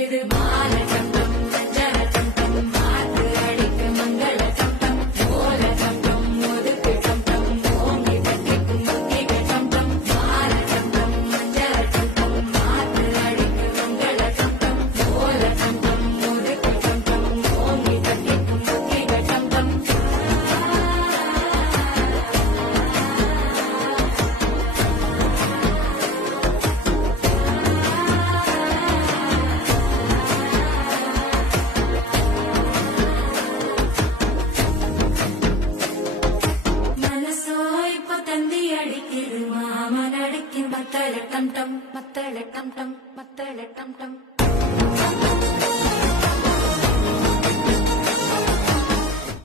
அடிக்குது மால டம் டம் மஞ்சள டம் டம் மாத்து அடிக்கு மங்கள டம் டம் ஓல டம் டம் ஒதுக்கு டம் டம் ஓங்கி தட்டிக்கும் முத்திக டம் டம் மால டம் டம் மஞ்சள டம் டம் மாத்து அடிக்கு மங்கள டம் டம் ஓல டம் டம் ஒதுக்கு டம் டம் ஓங்கி தட்டிக்கும் முத்திக டம் டம் அடிக்குது மாமன் அடிக்கும் மத்தள டம் டம் மத்தள டம் டம் மத்தள டம் டம்